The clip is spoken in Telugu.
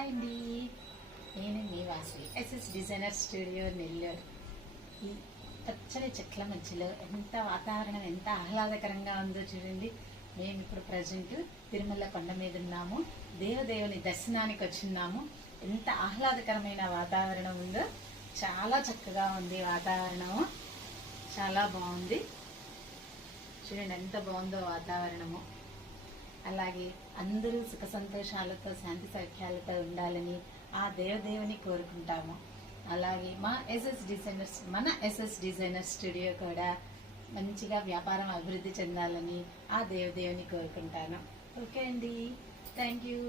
హాయ్ అండి, నేను మీ వాసి ఎస్ఎస్ డిజైనర్ స్టూడియో నెల్లూరు. ఈ పచ్చని చెట్ల మధ్యలో ఎంత వాతావరణం ఎంత ఆహ్లాదకరంగా ఉందో చూడండి. మేము ఇప్పుడు ప్రజెంట్ తిరుమల కొండ మీద ఉన్నాము. దేవదేవుని దర్శనానికి వచ్చిన్నాము. ఎంత ఆహ్లాదకరమైన వాతావరణం ఉందో, చాలా చక్కగా ఉంది వాతావరణము, చాలా బాగుంది. చూడండి ఎంత బాగుందో వాతావరణము. అలాగే అందరూ సుఖ సంతోషాలతో శాంతి సౌఖ్యాలతో ఉండాలని ఆ దేవదేవుని కోరుకుంటాము. అలాగే మన ఎస్ఎస్ డిజైనర్స్ స్టూడియో కూడా మంచిగా వ్యాపారం అభివృద్ధి చెందాలని ఆ దేవదేవుని కోరుకుంటాను. ఓకే అండి, థ్యాంక్ యూ.